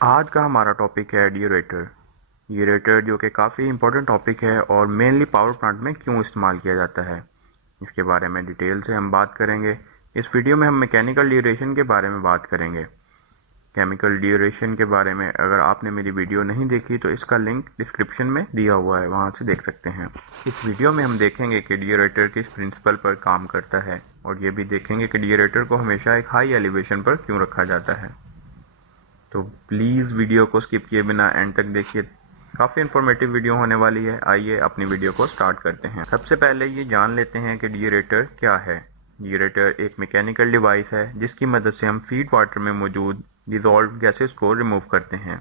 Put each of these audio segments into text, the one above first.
आज का हमारा टॉपिक है ड्यूरेटर। ड्यूरेटर जो कि काफ़ी इंपॉर्टेंट टॉपिक है और मेनली पावर प्लांट में क्यों इस्तेमाल किया जाता है, इसके बारे में डिटेल से हम बात करेंगे। इस वीडियो में हम मैकेनिकल ड्यूरेशन के बारे में बात करेंगे। केमिकल ड्यूरेशन के बारे में अगर आपने मेरी वीडियो नहीं देखी तो इसका लिंक डिस्क्रिप्शन में दिया हुआ है, वहाँ से देख सकते हैं। इस वीडियो में हम देखेंगे कि ड्यूरेटर किस प्रिंसिपल पर काम करता है और ये भी देखेंगे कि ड्यूरेटर को हमेशा एक हाई एलिवेशन पर क्यों रखा जाता है। तो प्लीज़ वीडियो को स्किप किए बिना एंड तक देखिए, काफ़ी इन्फॉर्मेटिव वीडियो होने वाली है। आइए अपनी वीडियो को स्टार्ट करते हैं। सबसे पहले ये जान लेते हैं कि ड्यूरेटर क्या है। ड्यूरेटर एक मैकेनिकल डिवाइस है जिसकी मदद से हम फीड वाटर में मौजूद डिजॉल्व गैसेस को रिमूव करते हैं।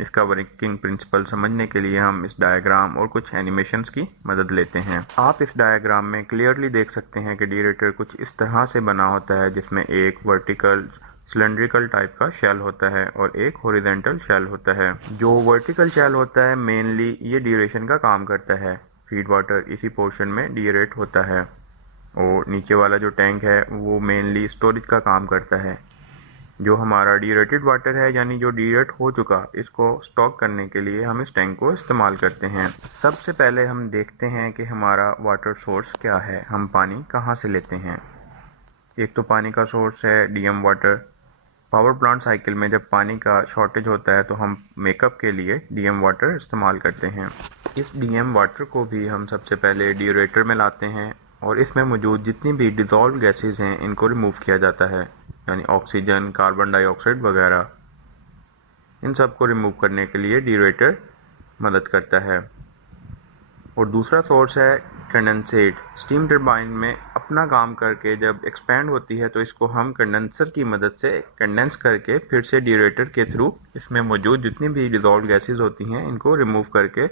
इसका वर्किंग प्रिंसिपल समझने के लिए हम इस डायग्राम और कुछ एनिमेशंस की मदद लेते हैं। आप इस डायग्राम में क्लियरली देख सकते हैं कि ड्यूरेटर कुछ इस तरह से बना होता है, जिसमें एक वर्टिकल सिलेंड्रिकल टाइप का शेल होता है और एक हॉरिजॉन्टल शेल होता है। जो वर्टिकल शेल होता है मेनली ये ड्यूरेशन का काम करता है। फीड वाटर इसी पोर्शन में ड्यूरेट होता है और नीचे वाला जो टैंक है वो मेनली स्टोरेज का काम करता है। जो हमारा ड्यूरेटेड वाटर है यानी जो ड्यूरेट हो चुका, इसको स्टॉक करने के लिए हम इस टैंक को इस्तेमाल करते हैं। सबसे पहले हम देखते हैं कि हमारा वाटर सोर्स क्या है, हम पानी कहाँ से लेते हैं। एक तो पानी का सोर्स है DM water. Power plant cycle में जब पानी का शॉर्टेज होता है तो हम मेकअप के लिए डीएम वाटर इस्तेमाल करते हैं। इस डीएम वाटर को भी हम सबसे पहले ड्यूरेटर में लाते हैं और इसमें मौजूद जितनी भी डिजॉल्व गैसेस हैं इनको रिमूव किया जाता है, यानी ऑक्सीजन, कार्बन डाइऑक्साइड वगैरह। इन सब को रिमूव करने के लिए ड्यूरेटर मदद करता है। और दूसरा सोर्स है कंडेंसेट। स्टीम टरबाइन में अपना काम करके जब एक्सपैंड होती है तो इसको हम कंडेंसर की मदद से कंडेंस करके फिर से ड्यूरेटर के थ्रू इसमें मौजूद जितनी भी डिजॉल्व गैसेस होती हैं इनको रिमूव करके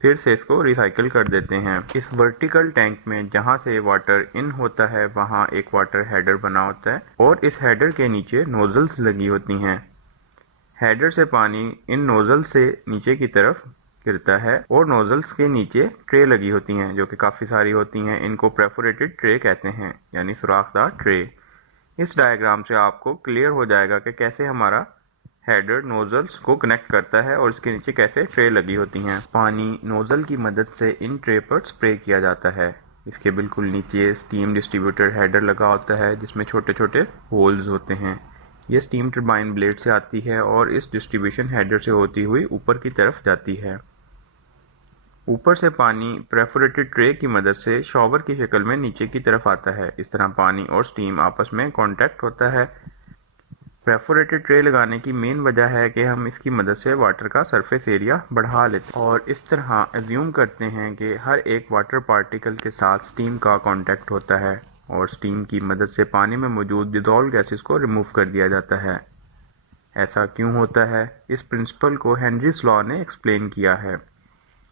फिर से इसको रिसाइकिल कर देते हैं। इस वर्टिकल टैंक में जहाँ से वाटर इन होता है वहाँ एक वाटर हेडर बना होता है और इस हेडर के नीचे नोजल्स लगी होती हैं। हेडर से पानी इन नोजल से नीचे की तरफ गिरता है और नोजल्स के नीचे ट्रे लगी होती हैं जो कि काफ़ी सारी होती हैं। इनको परफोरेटेड ट्रे कहते हैं, यानी सुराखदार ट्रे। इस डायग्राम से आपको क्लियर हो जाएगा कि कैसे हमारा हेडर नोजल्स को कनेक्ट करता है और इसके नीचे कैसे ट्रे लगी होती हैं। पानी नोजल की मदद से इन ट्रे पर स्प्रे किया जाता है। इसके बिल्कुल नीचे स्टीम डिस्ट्रीब्यूटर हेडर लगा होता है जिसमें छोटे छोटे होल्स होते हैं। ये स्टीम टरबाइन ब्लेड से आती है और इस डिस्ट्रीब्यूशन हेडर से होती हुई ऊपर की तरफ जाती है। ऊपर से पानी परफोरेटेड ट्रे की मदद से शॉवर की शक्ल में नीचे की तरफ आता है। इस तरह पानी और स्टीम आपस में कांटेक्ट होता है। परफोरेटेड ट्रे लगाने की मेन वजह है कि हम इसकी मदद से वाटर का सरफेस एरिया बढ़ा लेते हैं और इस तरह एज्यूम करते हैं कि हर एक वाटर पार्टिकल के साथ स्टीम का कांटेक्ट होता है और स्टीम की मदद से पानी में मौजूद डिजॉल्व गैसेस को रिमूव कर दिया जाता है। ऐसा क्यों होता है, इस प्रिंसिपल को हेनरीज लॉ ने एक्सप्लेन किया है।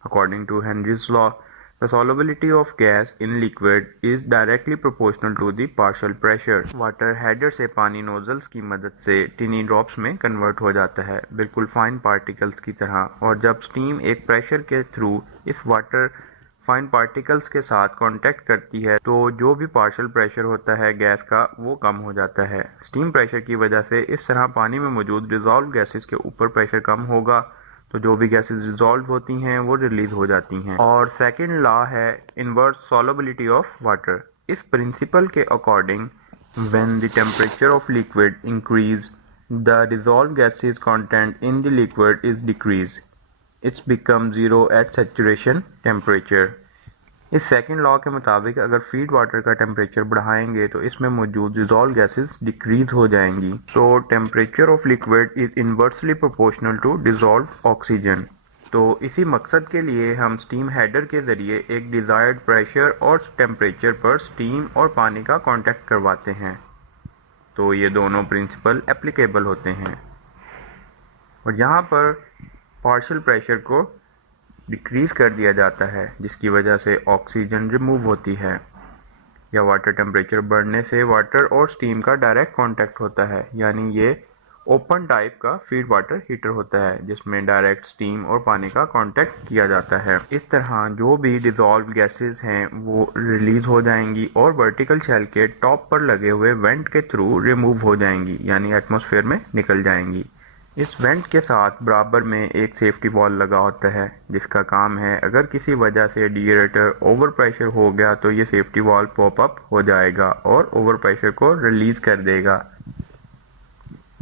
According to Henry's law, the solubility of gas in liquid is directly proportional to the partial pressure. Water header से पानी नोजल्स की मदद से टिनी ड्रॉप्स में कन्वर्ट हो जाता है, बिल्कुल फाइन पार्टिकल्स की तरह। और जब स्टीम एक प्रेशर के थ्रू इस वाटर फाइन पार्टिकल्स के साथ कांटेक्ट करती है तो जो भी पार्शियल प्रेशर होता है गैस का वो कम हो जाता है। स्टीम प्रेशर की वजह से इस तरह पानी में मौजूद डिजॉल्व गैसेस के ऊपर प्रेशर कम होगा तो जो भी गैसेस डिजॉल्व होती हैं वो रिलीज हो जाती हैं। और सेकंड लॉ है इनवर्स सॉल्युबिलिटी ऑफ वाटर। इस प्रिंसिपल के according when the temperature of liquid increase the dissolve gases content in the liquid is decrease, it's become zero at saturation temperature. इस सेकंड लॉ के मुताबिक अगर feed water का temperature बढ़ाएंगे तो इसमें मौजूद डिजॉल्व गैसेस डिक्रीज हो जाएंगी। So temperature of liquid is inversely proportional to dissolve oxygen. तो इसी मकसद के लिए हम स्टीम हेडर के ज़रिए एक डिज़ायर्ड प्रेशर और टेम्परेचर पर स्टीम और पानी का कांटेक्ट करवाते हैं। तो ये दोनों प्रिंसिपल एप्लीकेबल होते हैं और यहाँ पर पार्शियल प्रेशर को डिक्रीज कर दिया जाता है जिसकी वजह से ऑक्सीजन रिमूव होती है, या वाटर टेम्परेचर बढ़ने से वाटर और स्टीम का डायरेक्ट कांटेक्ट होता है, यानी ये ओपन टाइप का फीड वाटर हीटर होता है जिसमें डायरेक्ट स्टीम और पानी का कांटेक्ट किया जाता है। इस तरह जो भी डिजॉल्व गैसेस हैं वो रिलीज हो जाएंगी और वर्टिकल शेल के टॉप पर लगे हुए वेंट के थ्रू रिमूव हो जाएंगी, यानी एटमॉस्फेयर में निकल जाएंगी। इस वेंट के साथ बराबर में एक सेफ्टी वॉल लगा होता है जिसका काम है अगर किसी वजह से डिएरेटर ओवर प्रेशर हो गया तो ये सेफ्टी वॉल पॉप अप हो जाएगा और ओवर प्रेशर को रिलीज कर देगा।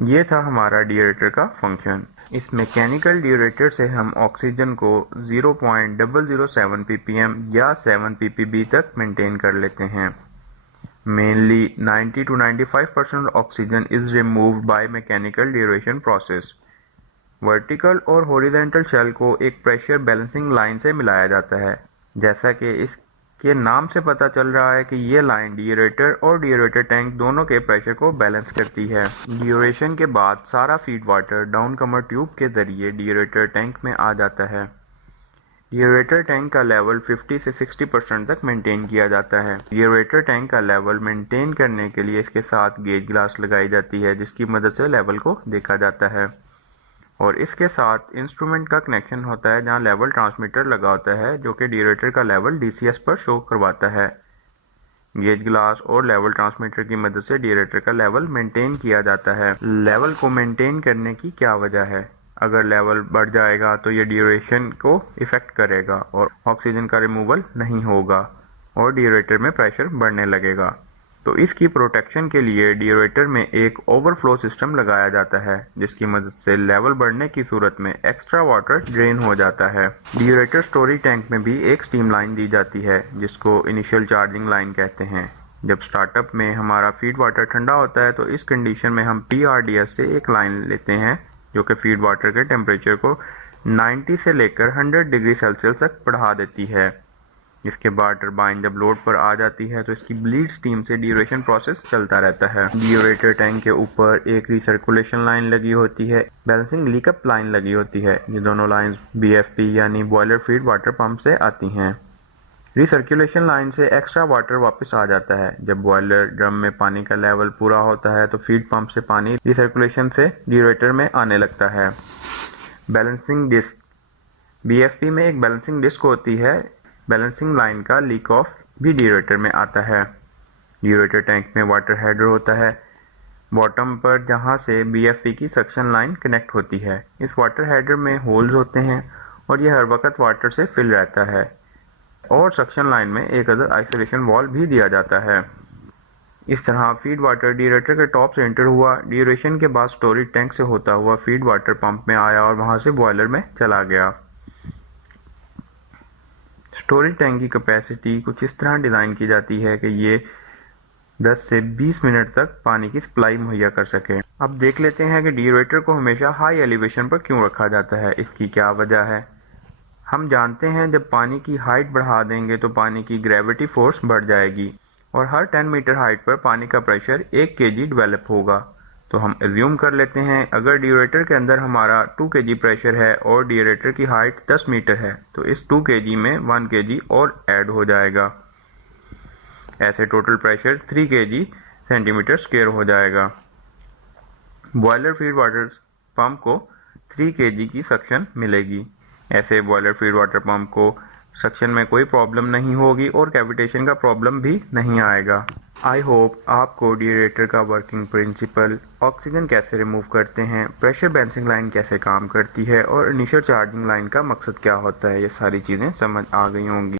ये था हमारा डिएरेटर का फंक्शन। इस मैकेनिकल डिएरेटर से हम ऑक्सीजन को 0.007 ppm या 7 ppb तक मेंटेन कर लेते हैं। Mainly 90 to 95% oxygen is removed by mechanical duration process. Vertical और हॉरिजॉन्टल शेल को एक प्रेशर बैलेंसिंग लाइन से मिलाया जाता है। जैसा कि इसके नाम से पता चल रहा है कि ये लाइन डिएरेटर और डिएरेटर टैंक दोनों के प्रेशर को बैलेंस करती है। डियूरेशन के बाद सारा फीड वाटर डाउन कमर ट्यूब के जरिए डिएरेटर टैंक में आ जाता है। डिएरेटर टैंक का लेवल 50 से 60% तक मेंटेन किया जाता है। डिएरेटर टैंक का लेवल मेंटेन करने के लिए इसके साथ गेज ग्लास लगाई जाती है जिसकी मदद से लेवल को देखा जाता है और इसके साथ इंस्ट्रूमेंट का कनेक्शन होता है जहां लेवल ट्रांसमीटर लगा होता है जो कि डिएरेटर का लेवल डीसीएस पर शो करवाता है। गेज ग्लास और लेवल ट्रांसमीटर की मदद से डिएरेटर का लेवल मेंटेन किया जाता है। लेवल को मेंटेन करने की क्या वजह है? अगर लेवल बढ़ जाएगा तो ये ड्यूरेशन को इफेक्ट करेगा और ऑक्सीजन का रिमूवल नहीं होगा और डिएरेटर में प्रेशर बढ़ने लगेगा। तो इसकी प्रोटेक्शन के लिए डिएरेटर में एक ओवरफ्लो सिस्टम लगाया जाता है जिसकी मदद से लेवल बढ़ने की सूरत में एक्स्ट्रा वाटर ड्रेन हो जाता है। डिएरेटर स्टोरेज टैंक में भी एक स्टीम लाइन दी जाती है जिसको इनिशियल चार्जिंग लाइन कहते हैं। जब स्टार्टअप में हमारा फीड वाटर ठंडा होता है तो इस कंडीशन में हम पीआरडीएस से एक लाइन लेते हैं जो कि फीड वाटर के टेम्परेचर को 90 से लेकर 100 डिग्री सेल्सियस तक बढ़ा देती है। इसके बाद टरबाइन जब लोड पर आ जाती है तो इसकी ब्लीड स्टीम से ड्यूरेशन प्रोसेस चलता रहता है। ड्यूरेटर टैंक के ऊपर एक रिसर्कुलेशन लाइन लगी होती है, बैलेंसिंग लीकअप लाइन लगी होती है। ये दोनों लाइंस बीएफपी यानी बॉयलर फीड वाटर पंप से आती हैं। रिसर्कुलेशन लाइन से एक्स्ट्रा वाटर वापस आ जाता है। जब बॉयलर ड्रम में पानी का लेवल पूरा होता है तो फीड पंप से पानी रिसर्कुलेशन से ड्यूरेटर में आने लगता है। बैलेंसिंग डिस्क, बीएफपी में एक बैलेंसिंग डिस्क होती है। बैलेंसिंग लाइन का लीक ऑफ भी ड्यूरेटर में आता है। ड्यूरेटर टैंक में वाटर हेडर होता है बॉटम पर जहां से बीएफपी की सक्शन लाइन कनेक्ट होती है। इस वाटर हेडर में होल्स होते हैं और यह हर वक्त वाटर से फिल रहता है और सक्शन लाइन में एक अदद आइसोलेशन वॉल भी दिया जाता है। इस तरह फीड वाटर डिएरेटर के टॉप से एंटर हुआ, ड्यूरेशन के बाद स्टोरेज टैंक से होता हुआ फीड वाटर पंप में आया और वहां से बॉयलर में चला गया। स्टोरेज टैंक की कैपेसिटी कुछ इस तरह डिज़ाइन की जाती है कि ये 10 से 20 मिनट तक पानी की सप्लाई मुहैया कर सके। अब देख लेते हैं कि डिएरेटर को हमेशा हाई एलिवेशन पर क्यों रखा जाता है। इसकी क्या वजह है? हम जानते हैं जब पानी की हाइट बढ़ा देंगे तो पानी की ग्रेविटी फोर्स बढ़ जाएगी और हर 10 मीटर हाइट पर पानी का प्रेशर 1 kg डेवलप होगा। तो हम एज्यूम कर लेते हैं अगर डिएरेटर के अंदर हमारा 2 kg प्रेशर है और डिएरेटर की हाइट 10 मीटर है तो इस 2 kg में 1 kg और ऐड हो जाएगा। ऐसे total pressure 3 kg centimetre square हो जाएगा। बॉयलर फीड वाटर पंप को 3 kg की सक्शन मिलेगी। ऐसे बॉयलर फीड वाटर पंप को सक्शन में कोई प्रॉब्लम नहीं होगी और कैविटेशन का प्रॉब्लम भी नहीं आएगा। आई होप आपको डिएरेटर का वर्किंग प्रिंसिपल, ऑक्सीजन कैसे रिमूव करते हैं, प्रेशर बैलेंसिंग लाइन कैसे काम करती है और इनिशियल चार्जिंग लाइन का मकसद क्या होता है, ये सारी चीज़ें समझ आ गई होंगी।